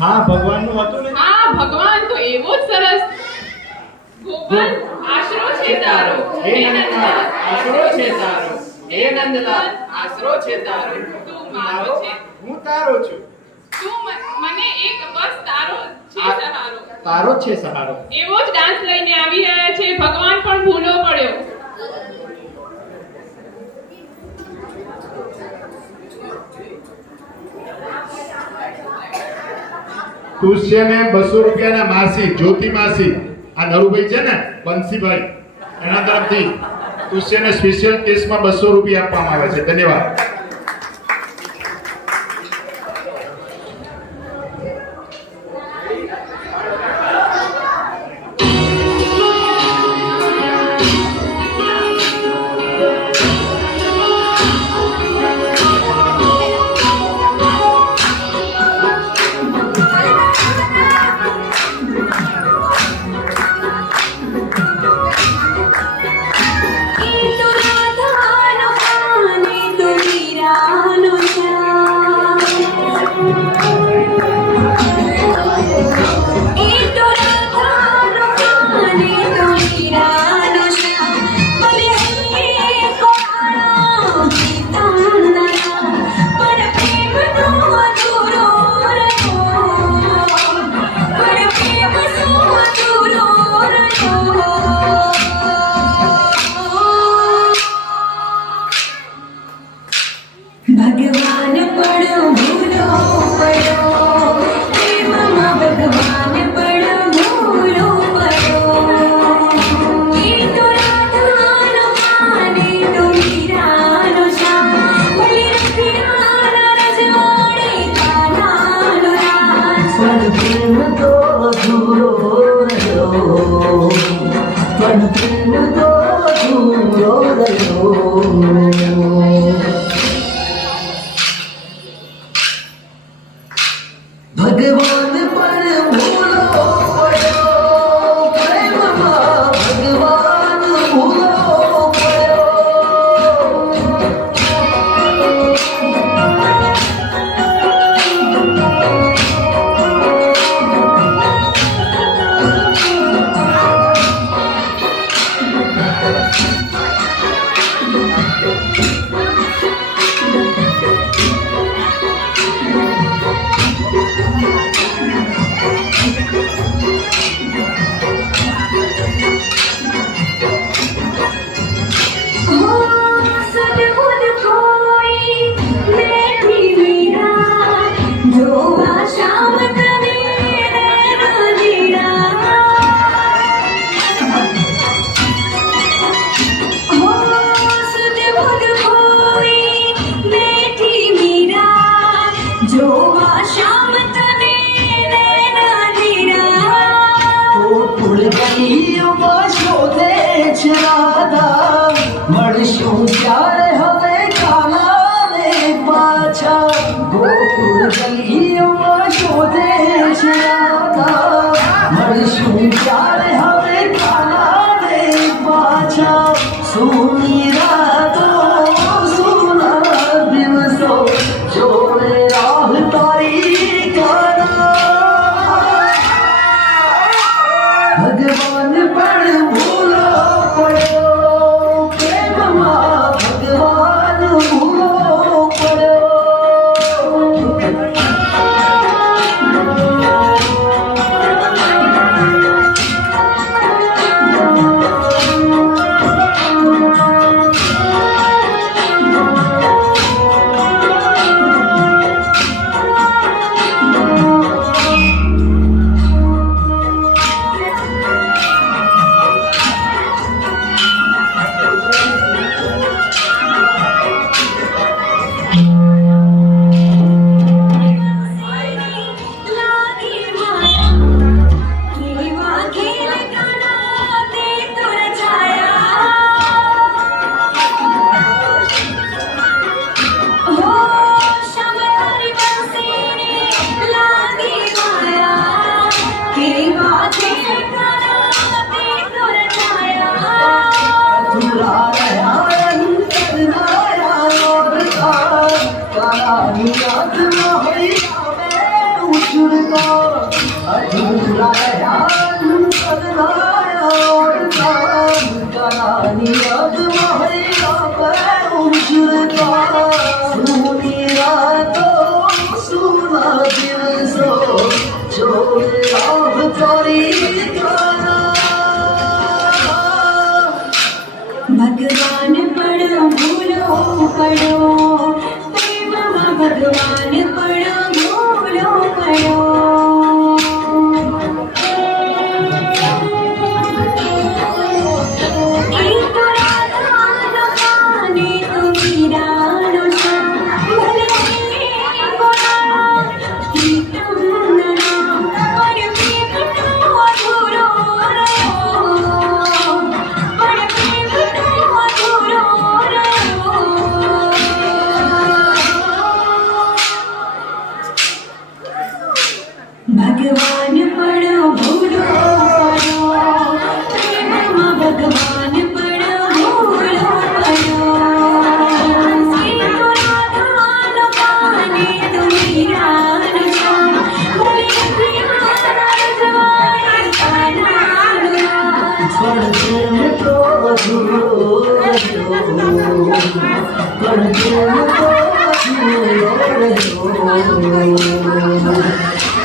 હા ભગવાનનું હતું ને. હા ભગવાન તો એવો જ સરસ. ગોપાલ આશરો છે તારો, હે નંદલાલ આશરો છે તારો, હે નંદલાલ આશરો છે તારો, તું મારો છે હું તારો છું. તું મને એક બસ તારો છે સહારો. તારો છે સહારો. એવો જ ડાન્સ લઈને આવી રહ્યા છે. ભગવાન પણ ભૂલો પડ્યો. તુષ્યને 200 રૂપિયાના માસી જ્યોતિ માસી આ નરુભાઈ છે ને બંસીભાઈ એના તરફથી તુષ્યને સ્પેશિયલ કેસમાં 200 રૂપિયા આપવામાં આવે છે. ધન્યવાદ. जुड़ता अधूरा ध्यान पगलाया और काम करानी याद महिला पर जुड़ता सुनी रातों सुना दिवसों जोड़ राह तारी भगवान पढ़ो भूलो पढ़ो प्रेमમાં ભગવાન પढ़ो ભૂલો પढ़ो એ તો રાધાનો ગાને તો મીરાનો છે ભલે કોના પ્રીતમ ના પર પ્રેમનો અધૂરો રહ્યો પર પ્રેમનો અધૂરો રહ્યો ભગવાન પढ़ो ભૂલો પढ़ो પ્રેમમાં ભગવાન પढ़ो ભૂલો પढ़ो એ તો રાધાનો ગાને તો મીરાનો છે ભલે પ્રિયાના જવાન કાનાનો પણ પ્રેમ તો અધૂરો રહ્યો પણ પ્રેમ તો અધૂરો રહ્યો